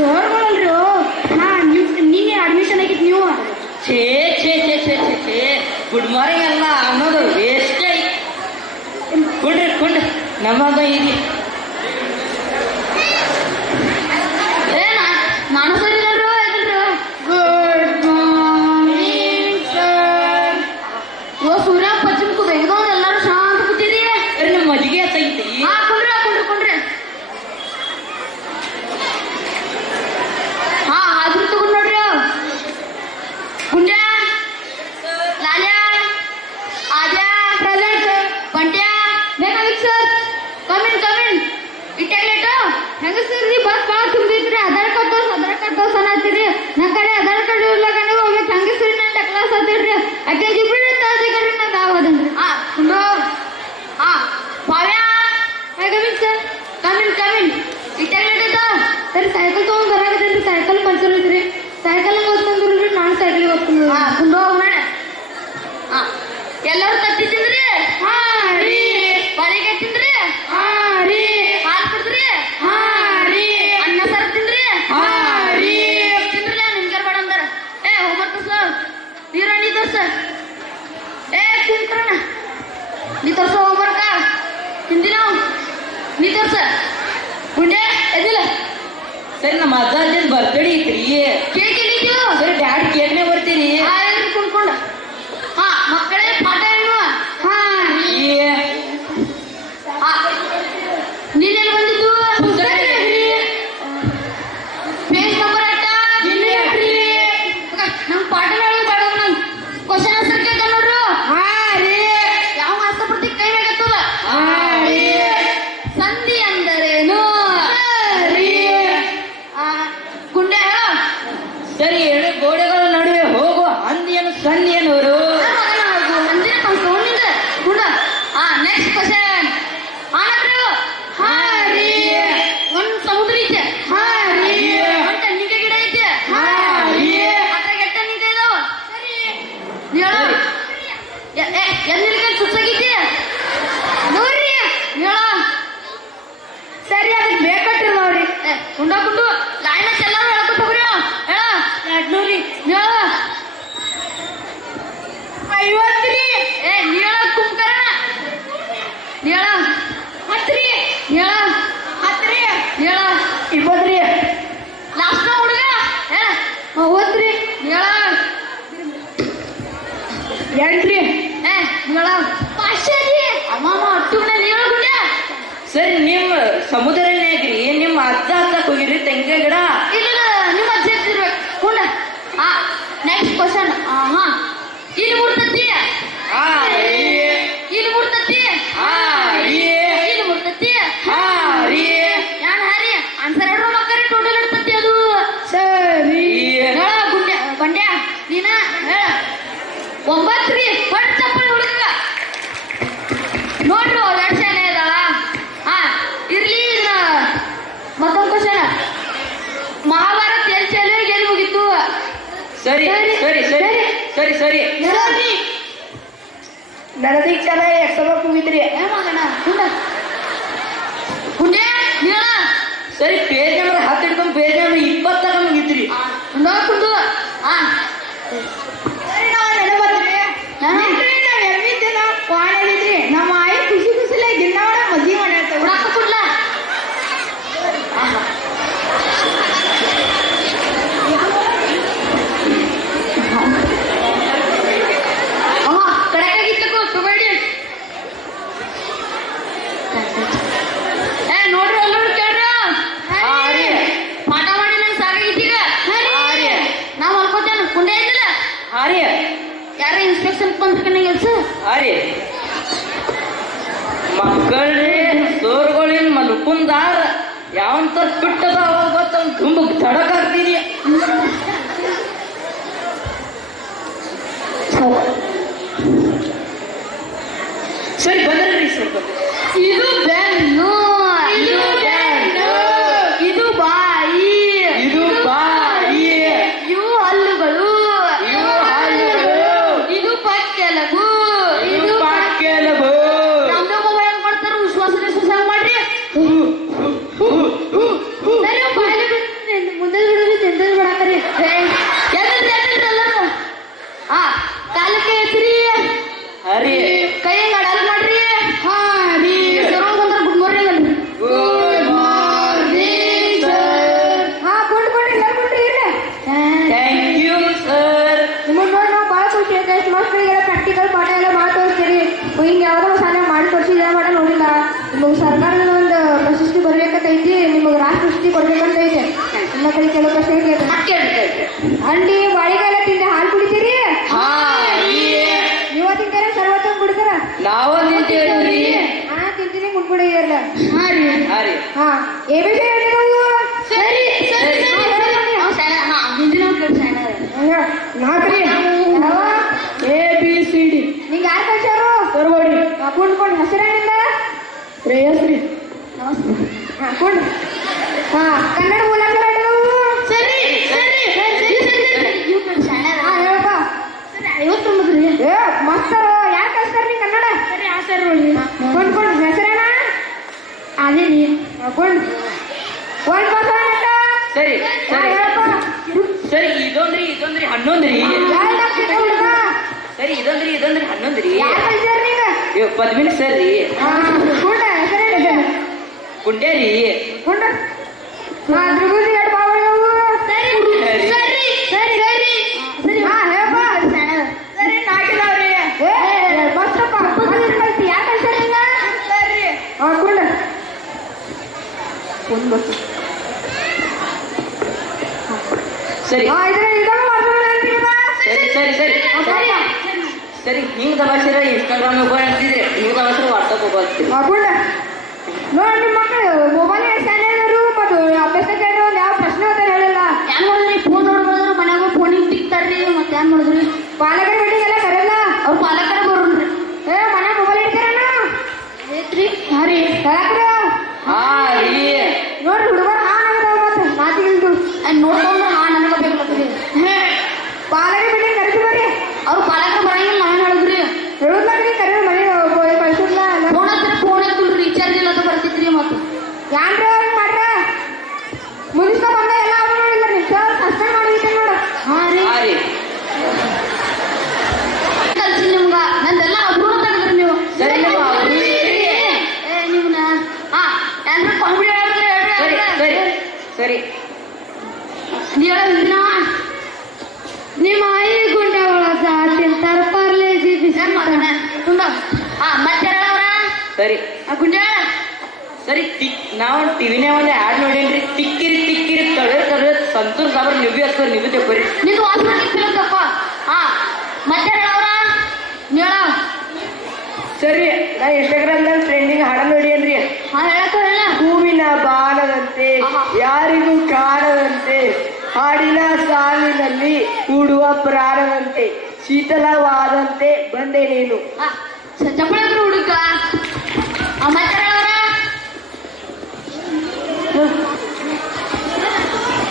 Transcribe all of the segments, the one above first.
ಸರ್ಗಳಲ್ರಿ ನೀನೇ ಅಡ್ಮಿಷನ್ ಆಗಿತ್ತು ನೀವು ಛೇ ಛೇ ಛೇ ಛೇ ಛೇ ಛೇ ಗುಡ್ ಮಾರ್ನಿಂಗ್ ಅಲ್ಲ ಅನ್ನೋದು ವೇಸ್ಟ್ ಕೊಡ್ರಿ ನಮಗ ಇದೆ ನಾನು ಸರಿ ಗುಡ್ ಮಾರ್ನಿಂಗ್ ಸರ್ ಓ ಸೂರ್ಯ ಪಶ್ಚಿಮಕ್ಕೂ ಬೆಗದವ್ ಎಲ್ಲರೂ ಶಾಂತ ಕೂತಿರಿ ನಮ್ಮ ಮಜ್ಜಿಗೆ ಹತ್ತೈತಿ ಕುಂಡ್ರಿ ಆದ್ರೂ ತಗೊಂಡ್ ನೋಡ್ರಿ ಗುಂಡ್ಯ ಲಾಲ್ಯ ಆದ್ಯ ಪ್ರೆಸೆಂಟ್ ಬಂಟ್ಯ ಬೇಕಾಗಿತ್ತು ಸರ್ ಕಮಿನ್ ಇಟ್ಟಾಗ್ಲೇಟು ಹೆಂಗ ಸರ್ ರೀ ಬಸ್ ಭಾಳ ತುಂಬಿದ್ರಿ ಆಧಾರ್ ಕಾರ್ಡ್ ತೋರ್ಸ್ ಅನ್ನತ್ತೀರಿ ನನ್ನ ಕಡೆ ಆಧಾರ್ ಕಾರ್ಡ್ ಇರ್ಲಾಕ ನೀವು ಹೋಗ್ಬೇಕು ಹಂಗೆ ಸರಿ ನಾನು ಟಕ್ಲಾಸ್ ಹತ್ತಿರ್ರಿ ಅಕ್ಕೆ ಜಿಬ್ರಿ ತಾಜಿಗರಿ ನಂಗೆ ಆಗೋದನ್ರಿ ಪಾವ್ಯ ಕಮಿನ್ ಸರ್ ಕಮಿನ್ ಇಟ್ಟಾಗ್ಲೇಟ ಸರಿ ಸೈಕಲ್ ತೊಗೊಂಡ್ ಬರಾಕತ್ತೀರಿ ಸೈಕಲ್ ಪಂಚರ್ ಐತ್ರಿ ಸೈಕಲ್ ಓದ್ಕೊಂಡ್ರಿ ನಾನು ಸೈಕಲ್ ಓದ್ಕೊಂಡು ಹೋಗಿ ಮೇಡ ಎಲ್ಲರೂ ತತ್ತಿ ತಿಂದ್ರಿ ರೀ ಬಾಳಿಗೆ ತಿಂದ್ರಿ ರೀ ಹಾಲು ಕುಡಿದ್ರಿ ರೀ ಅನ್ನ ಸಾರು ತಿಂದ್ರಿ ರೀ ತಿಂದ್ರಲ್ಲ ನಿಮ್ಗೆ ಬೇಡ ಅಂದಾರ ಹೋಗ್ಬರ್ತ ಸರ್ ನೀ ತೋರ್ಸ ತಿಂತ್ರಣ ನೀ ತೋರ್ಸ ಹೋಗ್ಬರ್ಕ ತಿಂದಿ ನಾವು ನೀ ತೋರ್ಸ ಗುಂಡೆ ಎದಿಲ್ಲ ಸರಿ ನಮ್ಮ ಅಜ್ಜನ ಬರ್ತಡೇ ಐತ್ರಿ ಕೇಕ್ ಎಲ್ಲಿದ್ಯೋ ಸರಿ ಡ್ಯಾಡ್ ಕೇಕ್ನೇ ಬರ್ತೀರಿ ಕುಣ್ಕೊಂಡ ಮಕ್ಕಳೇ ಪಾಠ ಏನು ನೀನೆಲ್ಲಿ ಬಂದಿದ್ದು ಪೇಜ್ ನಂಬರ್ ಅಟ್ಟ ನಮ್ ಪಾಠ ಬೇಡ ನಮ್ ಕ್ವಶನ್ ಆನ್ಸರ್ ಕೇಳ್ತ ನೋಡ್ರು ಯಾವ ಮಾಸ್ತ ಪ್ರತಿ ಕೈ ಬೇಕತ್ತಲ್ಲ ಸಂಧಿ ಅಂದರೇನು ಗುಂಡೆ ಸರಿ ಎರಡು ಗೋಡೆಗಳ ನಡುವೆ ಹೋಗುವ ಹಂದಿಯನ್ನು ಸಂಧಿಯನ್ನವರು ನೆಕ್ಸ್ಟ್ ಕ್ವಶನ್ ಒಂದ್ ಸಮುದ್ರ ಐತೆ ಒಂದ್ ತೆಂಗಿನ ಗಿಡ ಐತೆ ಅದ್ರಾಗ ಎಟ್ಟ ನಿಂತ ಇದಾವ ಎಲ್ಲಿಗೆ ಸುತ್ತಾಗೈತಿ ನೋಡ್ರಿ ಹೇಳ ಸರಿ ಅದಕ್ಕೆ ಬೇಕಟ್ರಿ ನೋಡ್ರಿ ಕುಂಡು ಲೈನಸ್ ಎಲ್ಲಾರು ಹೇಳ್ಕೊತ ಹೋಗ್ರಿ ಹೇಳ 200 ಹೇಳ 50 ರೀ ನೀಳ ಕುಂಕರಣ ನೀಳ 10 ರೀ ನೀಳ 10 ರೀ ನೀಳ 20 ರೀ ಲಾಸ್ಟ್ ಹುಡುಗ ಹೇಳ 30 ರೀ ನೀಳ 8 ರೀ ನೀಳ 500 ರೀ ಅಮ್ಮಮ್ಮ ಅಟ್ಟುನೆ ನೀಳ ಗುಂಡೆ ಸರಿ ನಿಮ್ಮ ಸಮುದ್ರನೇಗ್ರಿ ನಿಮ್ಮ ಅಜ್ಜ ಹೋಗಿರಿ ತೆಂಗಿನ ಗಿಡ ಇಲ್ಲ ನಿಮ್ಮ ಅಜ್ಜ ಇರ್ತಿರ್ಬೇಕು ಕುಂಡ ನೆಕ್ಸ್ಟ್ ಕ್ವಶನ್ ಇಲ್ಲಿ ಮುರ್ತತಿ ಇಲ್ಲಿ ಮುರ್ತತಿ ಇಲ್ಲಿ ಮುರ್ತತಿ ಯಾನ್ ಹಾರಿ ಆನ್ಸರ್ ಹೇಳ್ರು ಮಕ್ಕರಿ ಟೋಟಲ್ ಇರ್ತತಿ ಅದು ಸರಿ ಹೇಳ ಗುಂಡೆ ಬಂಡ್ಯ ನೀನ ಹೇಳ 9 ರೀ ಹೊಡ್ ಚಪ್ಪಲಿ ಹುಡುಗ ನೋಡ್ರು ಲಡ್ಸೇನೆ ಇದಾಳ ಇರ್ಲಿ ಮತ್ತೊಂದು ಕ್ವಶನ್ ಮಹಾಭಾರತ ಎಲ್ಲಿ ಮುಗಿತ್ತು ಸರಿ ನರದಿ ಚಲ ಸಭಕ್ ಮುಗಿದ್ರಿ ಮಗನ ಗುಂಡೆ ಹೇಳ ಸರಿ ಪೇಜ್ ನಂಬರ್ 10 ಹಿಡ್ಕೊಂಡು ಪೇಜ್ ನಂಬರ್ 20 ತಗೊಂಡ್ ಮುಗಿತ್ರಿ ಕುಂಡು ಸರಿ ನಾವು ನೆನಪತ್ರಿ ನಾವು ಎರ್ಮಿದ್ದೆಲ್ಲ ಪಾಣಿದ್ರಿ ನಮ್ಮ ಆಯಿ ಖುಷಿಲೇ ದಿನವಡ ಮಜ್ಜಿ ಮಾಡ್ಯಾತ ಉಡಾಕ ಕೊಡ್ಲ ಕಡೆಕಾಗಿತ್ತಕ್ಕೂ ತಗೊಳ್ಳಿ ನೋಡ್ರಿ ಎಲ್ಲರೂ ಕೇಳ್ರಿ ಪಾಠ ಮಾಡಿ ನಂಗೆ ಸಾಕಾಗಿತ್ತೀಗ ನಾವು ಅನ್ಕೋತೇನೆ ಕುಂಡೆ ಇದ್ದಿಲ್ಲ ಯಾರ ಇನ್ಸ್ಪೆಕ್ಷನ್ ಬಂದ್ರಿ ಎಲ್ಸ ಮಕ್ಕಳೇ ಸೋರ್ಗಳಿನ ಮಲ್ಕುಂದಾರ ಯಾವಂತ ಬಿಟ್ಟದ ಅವಾಗ ಗೊತ್ತ ತುಂಬ ತಡಕಾಗ್ತೀನಿ ಸರಿ ಬಂದ್ರಿ ಸ್ವಲ್ಪ ಇದು ಬೆನ್ನು ಇದು ಬಾಯಿ ಇವು ಹಲ್ಲುಗಳು ಇದು ಪಕ್ಕೆಲಗು ನಮ್ದು ಮೊಬೈಲ್ ಮಾಡ್ತಾರ ವಿಶ್ವಾಸ ಮಾಡ್ರಿ ಮುಂದೆ ಹಾ ರೀ ಹಾ ರೀ ಹಾ ABC ಹೇಳ್ತೀವಿ ಸರಿ ಸರಿ ಸರಿ ಸರಿ ಹಾ ಹಿಂದಿನ ಸಣ್ಣ ನಾಲ್ಕರಿ ABCD ನಿಂಗೆ ಯಾರು ಕಳ್ಸ್ಯಾರು ಸರ್ವಡಿ ಕುಂಡ್ಕೊಂಡು ಹೆಸರೇನಿಲ್ಲ ಶ್ರೇಯಸ್ರಿ ನಮಸ್ತೆ ಹಾ ಕುಂಡ್ ಹಾ ಕನ್ನಡ ಮೂಲಕ ಸರಿ ಸರಿ ಸರಿ ಸರಿ ಇವ್ರು ಸಣ್ಣ ಹಾ ಹೇಳಪ್ಪ ಸರಿ 59 ರೀ ಏ ಮಸ್ತರು ಯಾರು ಕಳ್ಸ್ತಾರ ನೀ ಕನ್ನಡ ಸರಿ ಆ ಸರ್ ನೋಡಿ ಕುಂಡ್ಕೊಂಡು ಹೆಸರೇನ ಅದೇ ರೀ ಕುಂಡ್ ಒಂದು ಬಸವಣ್ಣ ಸರಿ ಹಾ ಸರಿ ಹೇಳಪ್ಪ ಸರಿ ಇದೊಂದ್ರಿ 11 ರೀ ಯಾರು ಡಾಕ್ಟರ್ ಹುಡುಗ ಸರಿ ಇದೊಂದ್ರಿ 11 ರೀ ಯಾರು ಕಳ್ಸ್ಯಾರ ನೀನು ಪದ್ಮಿನಿ ಸರ್ ರೀ ಹಾ ಕುಂಡ ಹೆಸರೇನಿದೆ ಕುಂಡೆ ರೀ ಕುಂಡ ಹಾ ತ್ರಿಭುಜಿ ಎರಡು ಬಾವುಗಳು ಸರಿ ಸರಿ ಸರಿ ಸರಿ ಸರಿ ಹಾ ಹೇಳಪ್ಪ ಸಣ್ಣ ಸರಿ ನಾಕಿದವ್ರಿ ಏ ಮಸ್ತಪ್ಪ ಕಳ್ಸಿ ಯಾರು ಕಳ್ಸ್ಯಾರ ನಿಂಗ ಸರಿ ಹಾ ಕುಂಡ ಒಂದು ಬಸ್ ಸರಿ ಹಾ ಇದನ್ನು ಮಾಡ್ಕೊಂಡು ಹೇಳ್ತೀರಾ ಸರಿ ಸರಿ ಸರಿ ಸರಿ ಸರಿ ಹಿಂಗ್ ತಮಾಷೆರ ಇನ್ಸ್ಟಾಗ್ರಾಮ್ ಮೊಬೈಲ್ ಅಂತಿದ್ರೆ ಹಿಂಗ್ ತಮಾಷೆರ ವಾಟ್ಸಪ್ ಮೊಬೈಲ್ ಅಂತಿದ್ರಿ ಹಾ ಕುಂಡ ನೋಡಿ ನಿಮ್ಮ ಮಕ್ಕಳು ಮೊಬೈಲ್ ಸ್ಕ್ಯಾನರು ಮತ್ತು ಅಭ್ಯಾಸ ಕೇಳಿದ್ರೆ ಒಂದು ಯಾವ ಪ್ರಶ್ನೆ ಅಂತ ಹೇಳಿಲ್ಲ ಏನ್ ಮಾಡಿದ್ರಿ ಫೋನ್ ನೋಡ್ಬೋದ್ರ ಮನ್ಯಾಗ ಫೋನಿಗೆ ತಿಕ್ತಾರ್ರಿ ಮತ್ತೆ ಏನ್ ಮಾಡಿದ್ರಿ ಪಾಲಕರ ಮೀಟಿಂಗ್ ಎಲ್ಲ ಕರೆಯಲ್ಲ ಅವ್ರ ಪಾಲಕರ ಬರೋಣ್ರಿ ಏ ಮನೆ ಮೊಬೈಲ್ ಇಡ್ತಾರಣ್ಣ ಐತ್ರಿ ಹಾ ರೀ ಕಳಕ್ರಿ ಹಾ ರೀ ನೋಡ್ರಿ ಹುಡುಗರು ಹಾ ನಗದವ ಮತ್ತೆ ಮಾತಿಗಿಲ್ದು ನೋಡ್ಕೊಂಡ್ರೆ ಹಾ ನನಗ ಬೇಕು ಪಾಲಕರ ಮೀಟಿಂಗ್ ಕರೆಸಿ ಬರ್ರಿ ಅವ್ರ ಪಾಲಕರು ಬರಂಗಿಲ್ಲ ನಾವೇನ್ ಹೇಳಿದ್ರಿ ಹೇಳುದ್ಲಾಗ್ರಿ ಕರೆ ಮನೆ ಕಳ್ಸಿದ್ಲ ಫೋನ್ ಹತ್ರ ಫೋನ್ ಎತ್ತುಲ್ ರೀಚಾರ್ಜ್ ಇಲ್ಲ ಅಂತ ಬರ್ತಿದ್ರಿ ಮತ್ತೆ ಯಾನ್ರಿ ಅವ್ರಿಗೆ ಮಾಡ್ರ ಮುಗಿಸ್ಕೊ ಬಂದ ಎಲ್ಲ ಅವ್ರು ನೋಡಿಲ್ಲ ನೀವು ಸರ್ ಸಸ್ಪೆಂಡ್ ಮಾಡಿದ್ದೆ ನೋಡು ಹಾ ರೀ ಹಾ ರೀ ಕಲ್ಸಿ ನಿಮ್ಗ ನಂದೆಲ್ಲ ಅಬ್ರೂನ ತೆಗೆದ್ರಿ ನೀವು ಸರಿ, ನೀವು ಅಬ್ರೂನ ಏ ನಿಮ್ನ ಹಾ ಏನ್ರ ಕಾಮಿಡಿ ಹೇಳಿದ್ರೆ ಸರಿ ಹೇಳ್ರಿ ಸರಿ ಸರಿ ನೀವ ಹಿಂದಿನ ನಿಮ್ಮ ಐ ಗುಂಡ ಒಳಗ ತಿಂತಾರ ಪಾರ್ಲೇಜಿ ಬಿಸ್ಕಟ್ ತುಂಬ ಹಾ ಮತ್ತೆ ಹೇಳವ್ರ ಸರಿ ಆ ಗುಂಡ ಸರಿ ನಾವು ಟಿವಿನೇ ಒಂದು ಆಡ್ ನೋಡೇನ್ರಿ ತಿಕ್ಕಿರಿ ತಿಕ್ಕಿರಿ ತಳ ಸಂತೂರ್ ಸಾಬರ್ ನಿಬಿ ಹಚ್ತಾರ ನಿಬಿ ತೆಕ್ಕೋರಿ ನಿಂದು ವಾಸನೆ ತಿಳ್ಕಪ್ಪ ಹಾ ಮತ್ತೆ ಹೇಳವ್ರ ಹೇಳ ಸರಿ ನಾ ಇನ್ಸ್ಟಾಗ್ರಾಮ್ದಲ್ಲಿ ಟ್ರೆಂಡಿಂಗ್ ಹಾಡ ನೋಡಿಯನ್ರಿ ಹಾ ಹೇಳಕ್ಕ ಹೇಳ ಹೂವಿನ ಬಾಣದಂತೆ ಯಾರಿಗೂ ಕಾಣದಂತೆ ಹಾಡಿನ ಸಾಲಿನಲ್ಲಿ ಕೂಡುವ ಪ್ರಾಣದಂತೆ ಶೀತಲವಾದಂತೆ ಬಂದೆ ನೀನು ಚಪ್ಪಳ ಹುಡುಗ ಮತ್ತೆ ಹೇಳವ್ರ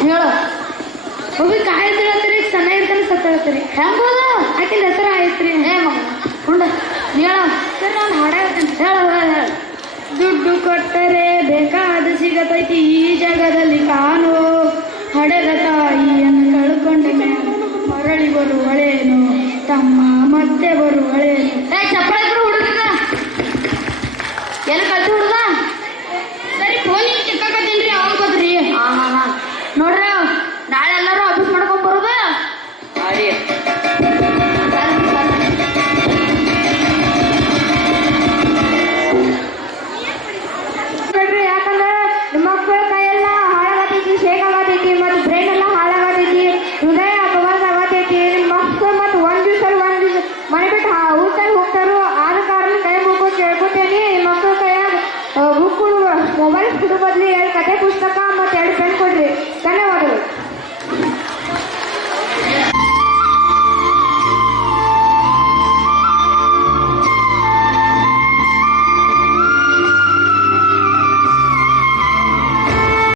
ಹೇಳು ಹೋಗಿ ಕಾಯಿ ತಿಳತ್ರಿ ಚೆನ್ನಾಗಿರ್ತಾನೆ ಸತ್ತಳತ್ರಿ ಹೆಂಗೋದ ಆಕೆ ಹೆಸರು ಆಯ್ತ್ರಿ ಏ ಮಗ ಹುಂಡ ಹೇಳ ಸರ್ ನಾನು ಹಾಡ ಹೇಳ್ತೇನೆ ಹೇಳ ದುಡ್ಡು ಕೊಟ್ಟರೆ ಬೇಕಾದ ಸಿಗತೈತಿ ಈ ಜಗದಲ್ಲಿ ಕಾಣೋ ಹಡೆದ ತಾಯಿಯನ್ನು ಕಳ್ಕೊಂಡ ಮೇಲೆ ಮರಳಿ ಬರುವಳೇನು ತಮ್ಮ ಮತ್ತೆ ಬರುವಳೇನು ಏ ಚಪ್ಪಳ ಹುಡುಗ ಎಲ್ಲಿ ಕಲ್ತು ಹುಡುಗ ಸರಿ ಫೋನಿಗೆ ಚಿಕ್ಕಕತ್ತೀನ್ರಿ ಅವಾಗ ಗೊತ್ತ್ರಿ ಹಾ ಹಾ ಹಾ ನೋಡ್ರಿ ನಾಳೆ ಎಲ್ಲರೂ ಆಫೀಸ್ ಮಾಡ್ಕೊಂಡ್ ಬರೋದು ಹಾ ರೀ ಬಿಡ್ರಿ ಯಾಕಂದ್ರೆ ನಿಮ್ಮ ಮಕ್ಕಳ ಕೈಯೆಲ್ಲ ಹಾಳಾಗತೈತಿ ಶೇಕ್ ಆಗತೈತಿ ಮತ್ತು ಬ್ರೈನ್ ಎಲ್ಲ ಹಾಳಾಗತೈತಿ ಹೃದಯ ಅಪಘಾತ ಆಗತೈತಿ ನಿಮ್ಮ ಮಕ್ಕಳು ಮತ್ತು ಒಂದ್ ದಿವಸ ಮನೆ ಬಿಟ್ಟು ಊಟಲ್ಲಿ ಹೋಗ್ತಾರೋ ಆದ ಕಾರಣ ಕೈ ಮುಗ್ಗು ಕೇಳ್ಕೊತೇನಿ ನಿಮ್ಮ ಮಕ್ಕಳ ಕೈಯಾಗ ಬುಕ್ ಮೊಬೈಲ್ ಕೊಡು ಬದ್ಲಿ 2 ಕತೆ ಪುಸ್ತಕ ಮತ್ತು 2